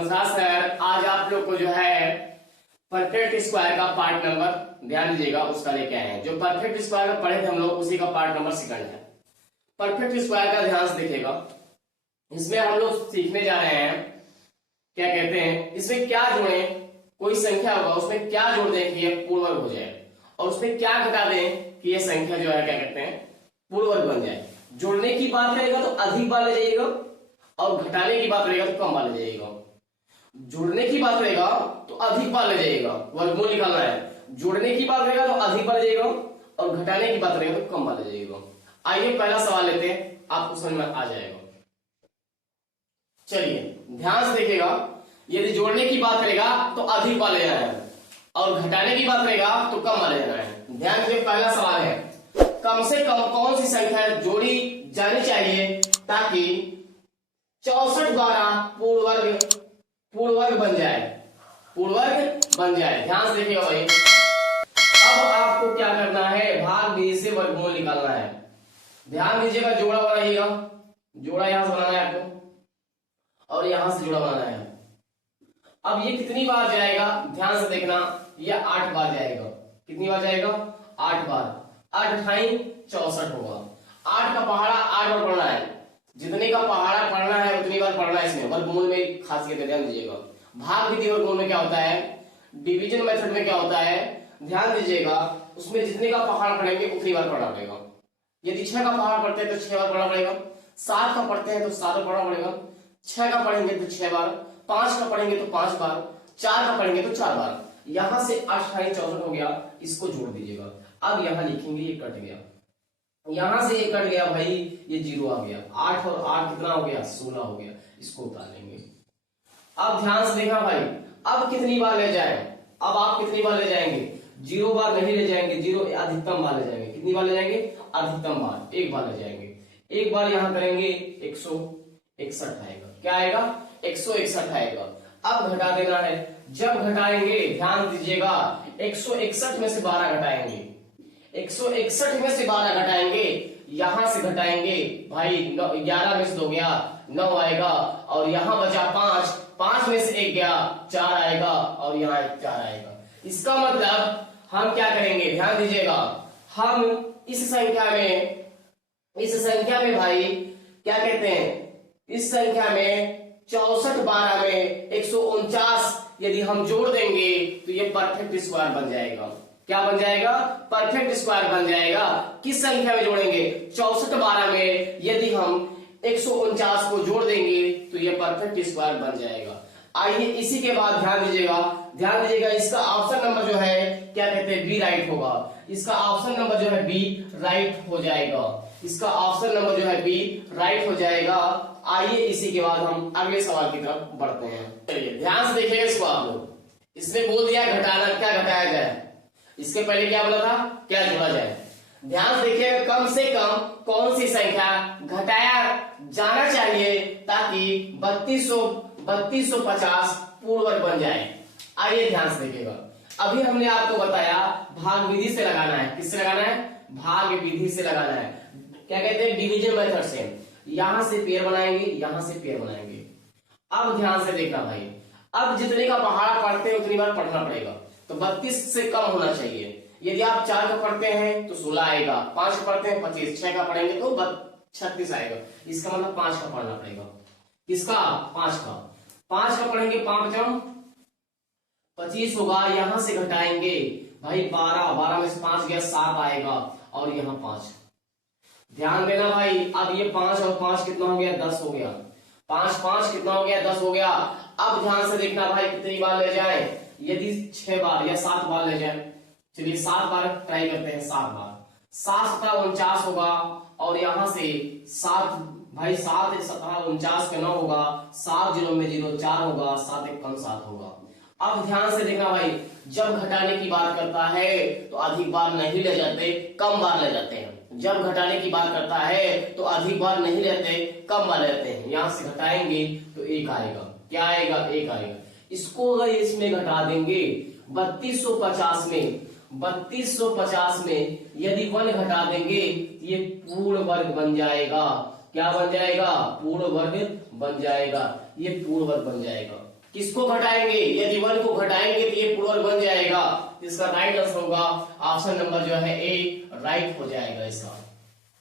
नमस्कार सर, आज आप लोग को जो है परफेक्ट स्क्वायर का पार्ट नंबर ध्यान दीजिएगा उसका लेके आए हैं। जो परफेक्ट स्क्वायर में पढ़े थे हम लोग उसी का पार्ट नंबर सेकंड है। परफेक्ट स्क्वायर का ध्यान से देखिएगा, इसमें हम लोग सीखने जा रहे हैं क्या कहते हैं, इसमें क्या जोड़े, कोई संख्या होगा उसमें क्या जोड़ दें कि ये पूर्ण वर्ग हो जाए, और उसमें क्या घटा दें कि ये संख्या जो है क्या कहते हैं पूर्ण वर्ग बन जाए। जोड़ने की बात करेगा तो अधिक बार ले जाइएगा, और घटाने की बात करेगा तो कम बार ले जाइएगा। जोड़ने की बात करेगा तो अधिक बार ले जाइएगा, वर्गमूल निकालना है। जोड़ने की बात करेगा तो अधिक बार ले जाइएगा, और घटाने की बात करेगा तो कम बार ले जाइएगा। आइए पहला सवाल लेते हैं, आपको समझ में आ जाएगा। चलिए ध्यान से देखिएगा, यदि जोड़ने की बात करेगा तो अधिक बार ले जाना है, और घटाने की बात करेगा तो कम बार ले जाना है। ध्यान से पहला सवाल है, कम से कम कौन सी संख्या जोड़ी जानी चाहिए ताकि 64 द्वारा पूर्ण वर्ग बन जाए, पूर्ण वर्ग बन जाए। ध्यान से देखिएगा भाई, अब आपको क्या करना है, भाग विधि से वर्गमूल निकालना है। ध्यान दीजिएगा, जोड़ा बनाइएगा, जोड़ा यहां से बनाना है आपको, और यहां से जोड़ा बनाना है। अब ये कितनी बार जाएगा ध्यान से देखना, ये 8 बार जाएगा। कितनी बार जाएगा? 8 बार। 8 अठाई 64 होगा। 8 का पहाड़ा 8 बार पढ़ना है, जितने का पहाड़ा पढ़ना है उतनी बार पढ़ना है। इसमें वर्गमूल में खासियत है, ध्यान दीजिएगा। भाग विधि वर्गमूल में क्या होता है, डिवीजन मेथड में क्या होता है, ध्यान दीजिएगा, उसमें जितने का पहाड़ पढ़ेंगे उतनी बार पढ़ना पड़ेगा। यदि 6 का पहाड़ पढ़ते हैं तो 6 बार पढ़ना पड़ेगा, 7 का पढ़ते हैं तो 7 बार पढ़ना पड़ेगा, 6 का पढ़ेंगे तो 6 बार, 5 का पढ़ेंगे तो 5 बार, 4 का पढ़ेंगे तो 4 बार। यहां से 8 अठाई 64 हो गया, इसको जोड़ दीजिएगा। अब यहां लिखेंगे ये कट गया, यहां से ये कट गया भाई, ये 0 आ गया। 8 और 8 कितना हो गया? 16 हो गया। इसको उतार लेंगे। अब ध्यान से देखना भाई, अब कितनी बार ले जाए, अब आप कितनी बार ले जाएंगे? 0 बार नहीं ले जाएंगे, 0 अधिकतम बार ले जाएंगे। कितनी बार ले जाएंगे? अधिकतम बार, 1 बार ले जाएंगे। 1 बार यहां करेंगे 161 आएगा। क्या आएगा? 161 आएगा। अब घटा देना है। जब घटाएंगे ध्यान दीजिएगा, 161 में से 12 घटाएंगे, 161 में से 12 घटाएंगे, यहां से घटाएंगे भाई 11 में से 2 गया 9 आएगा, और यहां बचा 5, 5 में से 1 गया 4 आएगा, और यहां 4 आएगा। इसका मतलब हम क्या करेंगे, ध्यान दीजिएगा, हम इस संख्या में भाई क्या कहते हैं, इस संख्या में 64 12 में 149 यदि हम जोड़ देंगे तो ये परफेक्ट स्क्वायर बन जाएगा। क्या बन जाएगा? परफेक्ट स्क्वायर बन जाएगा। किस संख्या में जोड़ेंगे? 64 12 में यदि हम 149 को जोड़ देंगे तो ये परफेक्ट स्क्वायर बन जाएगा। आइए इसी के बाद ध्यान दीजिएगा, इसका ऑप्शन नंबर जो है क्या कहते हैं, बी राइट होगा। इसका ऑप्शन नंबर जो है बी राइट हो जाएगा। इसका ऑप्शन नंबर जो है बी राइट हो जाएगा। आइए इसी के बाद हम अगले सवाल की तरफ बढ़ते हैं। चलिए ध्यान से देखिएगा इसको आप लोग। इसने बोल दिया घटाना, क्या घटाया जाए, इसके पहले क्या बोला था, क्या जोड़ा जाए। ध्यान से देखिएगा, कम से कम कौन सी संख्या घटाया जाना चाहिए ताकि 3250 पूर्ण वर्ग बन जाए। आइए ध्यान से देखिएगा, अभी हमने आपको बताया भाग विधि से लगाना है। किससे लगाना है? भाग विधि से लगाना है। क्या कहते हैं? डिवीजन मेथड से। यहां से पेयर बनाएंगे, यहां से पेयर बनाएंगे। अब ध्यान से देखना भाई, अब जितने का पहाड़ा पढ़ते हैं उतनी बार पढ़ना पड़ेगा, तो 32 से कम होना चाहिए। यदि आप 4 का पढ़ते हैं तो 16 आएगा, 5 का पढ़ते हैं 25, 6 का पढ़ेंगे तो 36 आएगा। इसका मतलब 5 का पढ़ना पड़ेगा। किसका? 5 का। 5 का पढ़ेंगे 5 25 होगा। यहां से घटाएंगे भाई 12 में से 5 गया 7 आएगा, और यहां 5। ध्यान देना भाई, अब ये 5 और 5 कितना हो गया? 10 हो गया। 5 5 कितना हो गया? 10 हो गया। अब ध्यान से देखना भाई, कितनी बार ले जाए, यदि 6 बार या 7 बार ले जाए। चलिए 7 बार ट्राई करते हैं। 7 बार 7 7 49 होगा, और यहां से 7 भाई 7 7 49 के 9 होगा, 7 0 में 0 4 होगा, 7 1 कम 7 होगा। अब ध्यान से देखना भाई, जब घटाने की बात करता है तो अधिक बार नहीं ले जाते, कम बार ले जाते हैं। जब घटाने की बात करता है तो अधिक बार नहीं लेते, कम बार लेते हैं। यहां से घटाएंगे तो 1 आएगा। क्या आएगा? 1 आएगा। इसको अगर इसमें घटा देंगे 3250 में यदि 1 घटा देंगे ये पूर्ण वर्ग बन जाएगा। क्या बन जाएगा? पूर्ण वर्ग बन जाएगा। ये पूर्ण वर्ग बन जाएगा। किसको घटाएंगे? यदि 1 को घटाएंगे तो ये पूर्ण वर्ग बन जाएगा। इसका राइट आंसर होगा ऑप्शन नंबर जो है ए, राइट हो जाएगा इसका।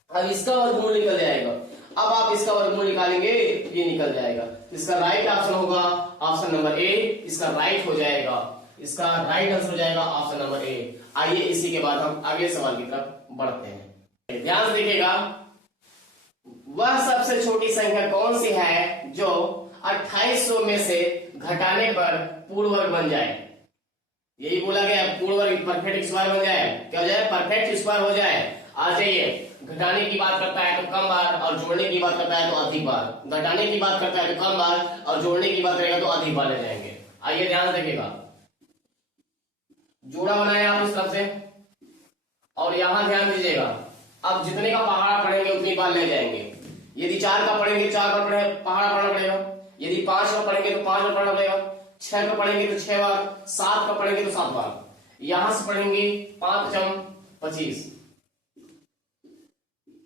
अब इसका वर्गमूल निकल जाएगा। अब आप इसका वर्गमूल निकालेंगे, ये निकल जाएगा। इसका राइट ऑप्शन होगा ऑप्शन नंबर ए, इसका राइट हो जाएगा। इसका राइट आंसर हो जाएगा ऑप्शन नंबर ए। आइए इसी के बाद हम अगले सवाल की तरफ बढ़ते हैं। ध्यान से देखिएगा, वह सबसे छोटी संख्या कौन सी है जो 2800 में से घटाने पर पूर्ण वर्ग बन जाए? यही बोला गया, पूर्ण वर्ग परफेक्ट स्क्वायर बन जाए। क्या हो जाए? परफेक्ट स्क्वायर हो जाए। आ जाइए, घटाने की बात करता है तो कम बार और जोड़ने की बात करता है तो अधिक बार। घटाने की बात करता है तो कम बार और जोड़ने की बात करेगा तो अधिक बार ले जाएंगे। आइए ध्यान से देखिएगा, जोड़ा बनाया आप इस तरफ से और यहां ध्यान दीजिएगा, अब जितने का पहाड़ा पढ़ेंगे उतनी बार ले जाएंगे। यदि 4 का पढ़ेंगे 4 बार पहाड़ा पढ़ना पड़ेगा। यदि 5 का पढ़ेंगे तो 5 बार पढ़ना पड़ेगा। 6 का पढ़ेंगे तो 6 बार। 7 का पढ़ेंगे तो 7 बार। यहां से पढ़ेंगे 5 ×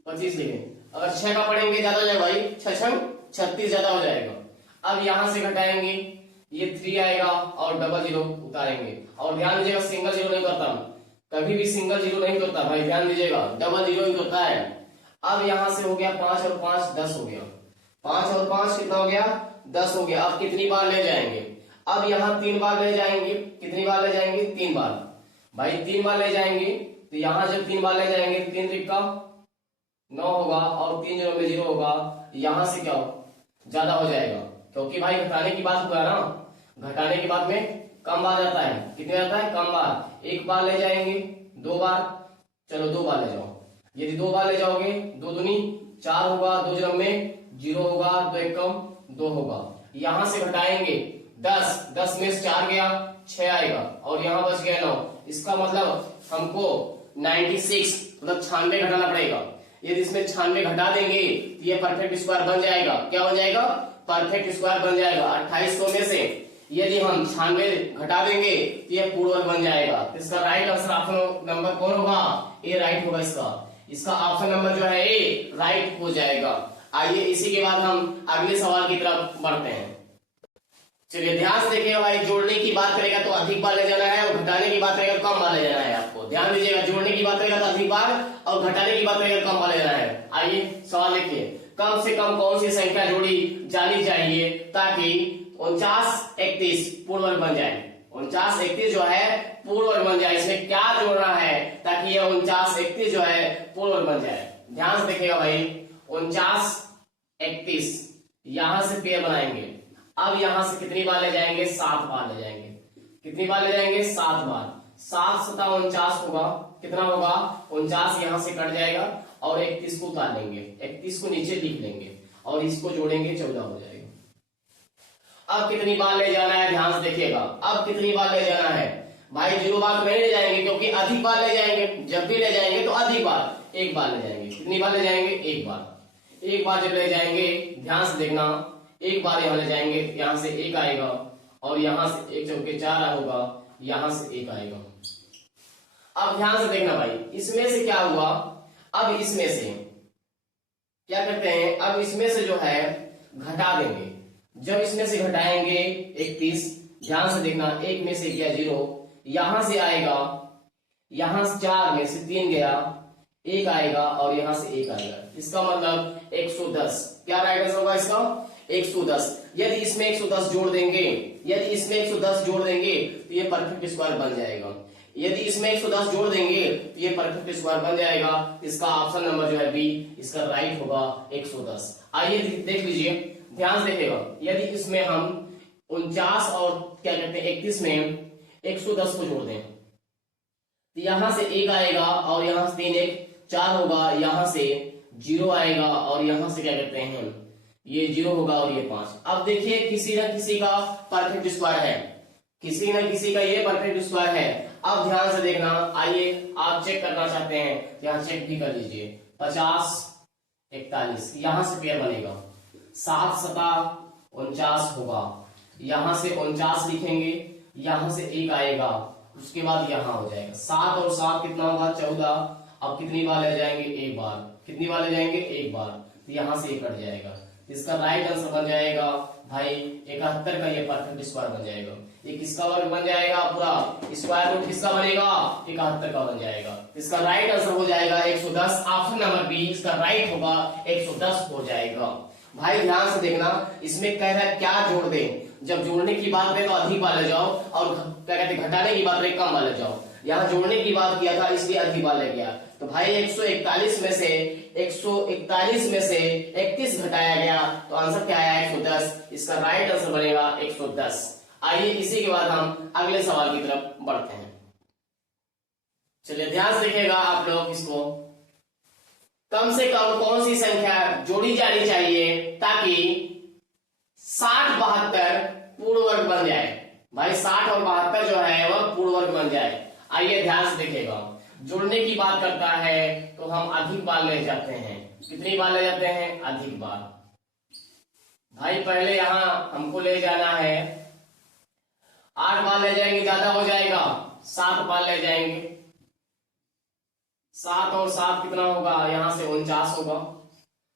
25 लिखे। अगर 6 का पढ़ेंगे ज्यादा हो जाएगा भाई, 6 × 36 ज्यादा हो जाएगा। अब यहां से घटाएंगे, ये 3 आएगा और डबल जीरो उतारेंगे। और ध्यान दीजिएगा, सिंगल जीरो नहीं करता, कभी भी सिंगल जीरो नहीं करता भाई, ध्यान दीजिएगा, डबल जीरो ही करता है। अब यहां से हो गया 5 और 5 10 हो गया। 5 और 5 कितना हो गया? 10 हो गया। अब कितनी बार ले जाएंगे? अब यहाँ 3 बार ले जाएंगे। कितनी बार ले जाएंगे? 3 बार भाई, 3 बार ले जाएंगे। तो यहाँ जब 3 बार ले जाएंगे, 3 3 का 9 होगा और 3 0 में 0 होगा। यहाँ से क्या हो? ज्यादा हो जाएगा, क्योंकि भाई घटाने की बात हुआ ना, घटाने की बात में कम बार जाता है। कितने जाता है? कम बार। 1 बार ले जाएंगे, 2 बार, चलो 2 बार ले जाओ। यदि 2 बार ले जाओगे, 2 दूनी 4 होगा, 2 0 में 0 होगा, 2 1 कम 2 होगा। यहां से घटाएंगे 10, 10 में से 4 गया 6 आएगा और यहाँ बच गया 9। इसका मतलब हमको 96 मतलब 96 घटाना पड़ेगा। यदि इसमें 96 घटा देंगे तो ये परफेक्ट स्क्वायर बन जाएगा। क्या बन जाएगा? परफेक्ट स्क्वायर बन जाएगा। 2800 में से यदि हम 96 घटा देंगे तो ये पूर्ण वर्ग बन जाएगा। इसका राइट आंसर ऑप्शन नंबर कौन होगा? ए राइट होगा इसका ऑप्शन नंबर जो है ए राइट हो जाएगा। आइए इसी के बाद हम अगले सवाल की तरफ बढ़ते हैं। चलिए ध्यान से देखिएगा भाई, जोड़ने की बात करेगा तो अधिक बार ले जाना है और घटाने की बात करेगा तो कम बार ले जाना है। आपको ध्यान दीजिएगा, जोड़ने की बात करेगा तो अधिक बार और घटाने की बात करेगा तो कम बार ले जाना है। आइए सवाल देखिए, कम से कम कौन सी संख्या जोड़ी जानी चाहिए ताकि 49 31 पूर्ण वर्ग बन जाए? 49 31 जो है पूर्ण वर्ग बन जाए। इसमें क्या जोड़ना है ताकि ये 49 31 जो है पूर्ण वर्ग बन जाए? ध्यान से देखिएगा भाई, 49 31 यहां से पेयर बनाएंगे। अब यहां से कितनी बार ले जाएंगे? 7 बार ले जाएंगे। कितनी बार ले जाएंगे? 7 बार। 7 7 49 होगा। कितना होगा? 49 यहां से कट जाएगा और 31 को उतार लेंगे, 31 को नीचे लिख लेंगे और इसको जोड़ेंगे 14 हो जाएगा। अब कितनी बार ले जाना है? ध्यान से देखिएगा, अब कितनी बार ले जाना है भाई? 0 बार तो नहीं ले जाएंगे क्योंकि अधिक बार ले जाएंगे। जब भी ले जाएंगे तो अधिक बार, 1 बार ले जाएंगे। कितनी बार ले जाएंगे? 1 बार। 1 बार जब ले जाएंगे, ध्यान से देखना, 1 बार यहां ले जाएंगे, यहां से 1 आएगा और यहां से 1 चौके 4 होगा, यहां से 1 आएगा। अब ध्यान से देखना भाई, इसमें से क्या हुआ? अब इसमें से क्या करते हैं? अब इसमें से जो है घटा देंगे। जब इसमें से घटाएंगे 31, ध्यान से देखना, 1 में से गया 0, यहां से आएगा, यहां से 4 में से 3 गया, 1 आएगा और यहां से 1 आएगा। इसका मतलब 110। क्या राइट आंसर होगा इसका? 110। यदि इसमें 110 जोड़ देंगे, यदि इसमें 110 जोड़ देंगे तो ये परफेक्ट स्क्वायर बन जाएगा। यदि इसमें 110 जोड़ देंगे तो ये परफेक्ट स्क्वायर बन जाएगा। इसका ऑप्शन नंबर जो है बी, इसका राइट होगा 110। आइए देख लीजिए, ध्यान से देखिएगा, यदि इसमें हम 49 और क्या कहते हैं 31 में 110 को जोड़ दें तो यहां से 1 आएगा और यहां से 3 1 4 होगा, यहां से 0 आएगा और यहां से क्या कहते हैं ये 0 होगा और ये 5। अब देखिए, किसी न किसी का परफेक्ट स्क्वायर है, किसी न किसी का ये परफेक्ट स्क्वायर है। अब ध्यान से देखना, आइए आप चेक करना चाहते हैं, यहां चेक भी कर लीजिए। 50 41 यहां से पेयर बनेगा, 7 7 49 होगा, यहां से 49 लिखेंगे, यहां से 1 आएगा, उसके बाद यहां हो जाएगा 7 और 7 कितना होगा? 14। अब कितनी बार ले जाएंगे? 1 बार। कितनी बार ले जाएंगे? 1 बार। तो यहां से 1 कट जाएगा। इसका राइट आंसर बन जाएगा भाई 71 का ये परफेक्ट स्क्वायर बन जाएगा। ये किसका वर्ग बन जाएगा? पूरा स्क्वायर रूट किसका बनेगा? 71 का बन जाएगा। इसका राइट आंसर हो जाएगा 110। ऑप्शन नंबर बी इसका राइट होगा, 110 हो जाएगा। भाई ध्यान से देखना, इसमें कह रहा है क्या जोड़ दें। जब जोड़ने की बात करें तो अधिक वाले जाओ, और क्या कहते हैं घटाने की बात करें कम वाले जाओ। यहाँ जोड़ने की बात किया था इसलिए अधिक वाले गया। तो भाई 141 में से 31 घटाया गया तो आंसर क्या आया? 110। इसका राइट आंसर बनेगा 110। आइए इसी के बाद हम अगले सवाल की तरफ बढ़ते हैं। चलिए ध्यान से देखिएगा आप लोग इसको। कम से कम कौन सी संख्या जोड़ी जानी चाहिए ताकि 60-72 पूर्ण वर्ग बन जाए? भाई 60 और 72 जो है वह पूर्ण वर्ग बन जाए। आइए ध्यान से देखिएगा। जोड़ने की बात करता है तो हम अधिक बार ले जाते हैं। कितनी बार ले जाते हैं? अधिक बार। भाई पहले यहां हमको ले जाना है 8 बार ले जाएंगे, ज्यादा हो जाएगा। 7 बार ले जाएंगे। 7 और 7 कितना होगा? यहां से 49 होगा।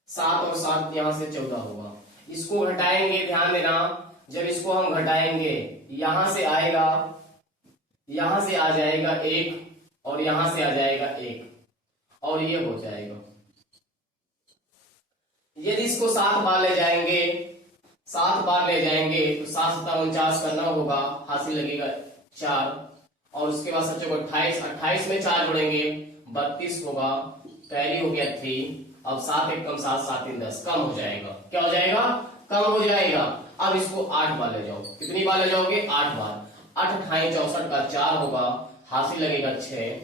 7 और 7 यहां से 14 होगा। इसको घटाएंगे, ध्यान देना, जब इसको हम घटाएंगे यहां से आएगा, यहां से आ जाएगा 1 और यहां से आ जाएगा 1 और ये हो जाएगा। यदि इसको 7 बार ले जाएंगे, 7 बार ले जाएंगे तो 7 7 49 करना होगा, हासिल लगेगा 4 और उसके बाद सच्चों को 28 में 4 जोड़ेंगे 32 होगा, कैरी हो गया 3। अब 7 1 कम 7 7 3 10 कम हो जाएगा। क्या हो जाएगा? कम हो जाएगा। अब इसको 8 बार ले जाओ। कितनी बार ले जाओगे? 8 बार। 8 28 64 का 4 होगा, हासिल लगेगा 6।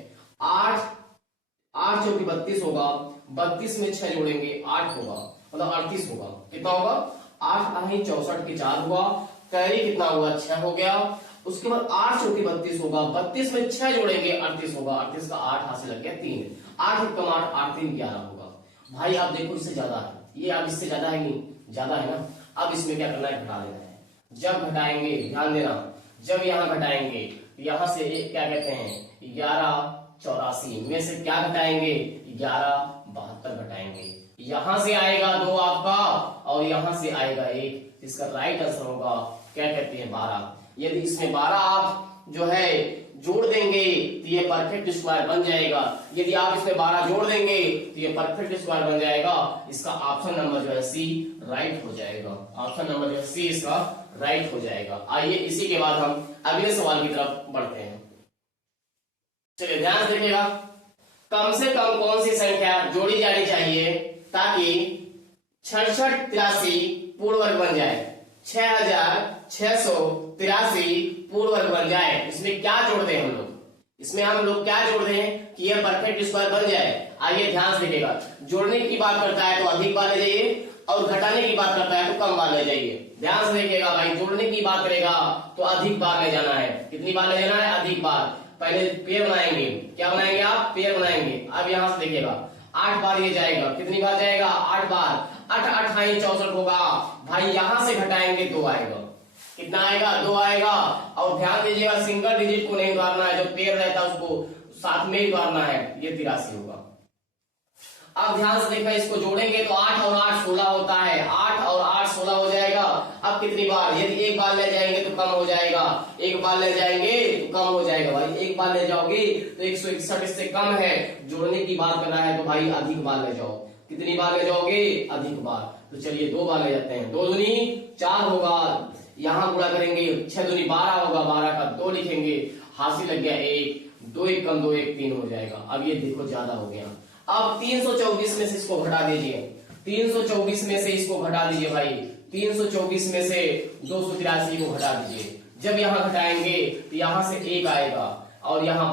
8 चौकी 32 होगा, 32 में 6 जोड़ेंगे 8 होगा, मतलब 38 होगा। कितना होगा? 8 28 64 के 4 हुआ, कैरी कितना हुआ? 6 हो गया। उसके बाद 8 चौकी 32 होगा, 32 में 6 जोड़ेंगे 38 होगा, 38 का 8 हासिल लग गया 3। 8 1 कम 8 8 3 11 होगा। भाई आप देखो इससे ज्यादा है, ये अब इससे ज्यादा है नहीं? ज्यादा है ना। अब इसमें क्या करना है? घटा देना है। जब घटाएंगे, ध्यान देना, जब यहाँ घटाएंगे यहां से क्या कहते हैं 11 84 में से क्या घटाएंगे? 11 72 घटाएंगे। यहां से आएगा 2 आपका और यहां से आएगा 1। इसका राइट आंसर होगा क्या कहते हैं 12। यदि इसमें 12 आप जो है जोड़ देंगे तो ये परफेक्ट स्क्वायर बन जाएगा। यदि आप इसमें 12 जोड़ देंगे तो ये परफेक्ट स्क्वायर बन जाएगा। इसका ऑप्शन नंबर जो है सी राइट हो जाएगा। ऑप्शन नंबर जो है सी इसका राइट हो जाएगा। आइए इसी के बाद हम अगले सवाल की तरफ बढ़ते हैं। चलिए ध्यान से देखिएगा। कम से कम कौन सी संख्या जोड़ी जानी चाहिए ताकि 66 83 पूर्ण वर्ग बन जाए? 6683 पूर्ण वर्ग बन जाए। इसमें क्या जोड़ दें हम लोग? इसमें हम लोग क्या जोड़ दें कि यह परफेक्ट स्क्वायर बन जाए? आइए ध्यान से देखिएगा। जोड़ने की बात करता है तो अधिक बार ले जाइए और घटाने की बात करता है तो कम बार ले जाइए। ध्यान से देखिएगा भाई, जोड़ने की बात करेगा तो अधिक बार ले जाना है। कितनी बार ले जाना है? अधिक बार। पहले पेयर बनाएंगे। क्या बनाएंगे आप? पेयर बनाएंगे। अब यहां से देखिएगा 8 बार ये जाएगा। कितनी बार जाएगा? 8 बार। 8 8 28 64 होगा। भाई यहां से घटाएंगे 2 आएगा। कितना आएगा? 2 आएगा। और ध्यान दीजिएगा सिंगल डिजिट को नहीं उतारना है, जो पेयर रहता है उसको साथ में ही उतारना है। ये 83 होगा। अब ध्यान से देखना, इसको जोड़ेंगे तो 8 और 8 16 होता है। 8 और 8 16 हो जाएगा। अब कितनी बार? यदि एक बार ले जाएंगे तो कम हो जाएगा, एक बार ले जाएंगे तो कम हो जाएगा। भाई एक बार ले जाओगे तो 161 इससे कम है। जोड़ने की बात करना है तो भाई अधिक बार ले जाओ। कितनी बार ले जाओगे? अधिक बार। तो चलिए 2 बार ले जाते हैं। 2 दूनी 4 होगा, यहां गुणा करेंगे 6 दूनी 12 होगा, 12 का 2 लिखेंगे, हासिल लग गया 1। 2 1 कम 2 1 3 हो जाएगा। अब ये देखो ज्यादा हो गया। अब 324 में से इसको घटा दीजिए। 324 में से इसको घटा दीजिए भाई। 324 में से 283 को घटा दीजिए। जब यहाँ घटाएंगे तो यहाँ से 1 आएगा और यहाँ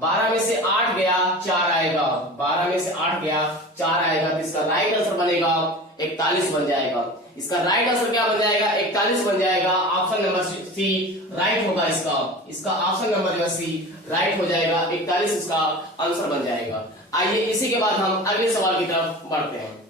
12 में से 8 गया 4 आएगा। 12 में से 8 गया 4 आएगा। तो इसका राइट आंसर बनेगा 41 बन जाएगा। इसका राइट आंसर क्या बन जाएगा? 41 बन जाएगा। ऑप्शन नंबर सी राइट होगा। इसका ऑप्शन नंबर जो है सी राइट हो जाएगा। 41 इसका आंसर बन जाएगा। आइए इसी के बाद हम अगले सवाल की तरफ बढ़ते हैं।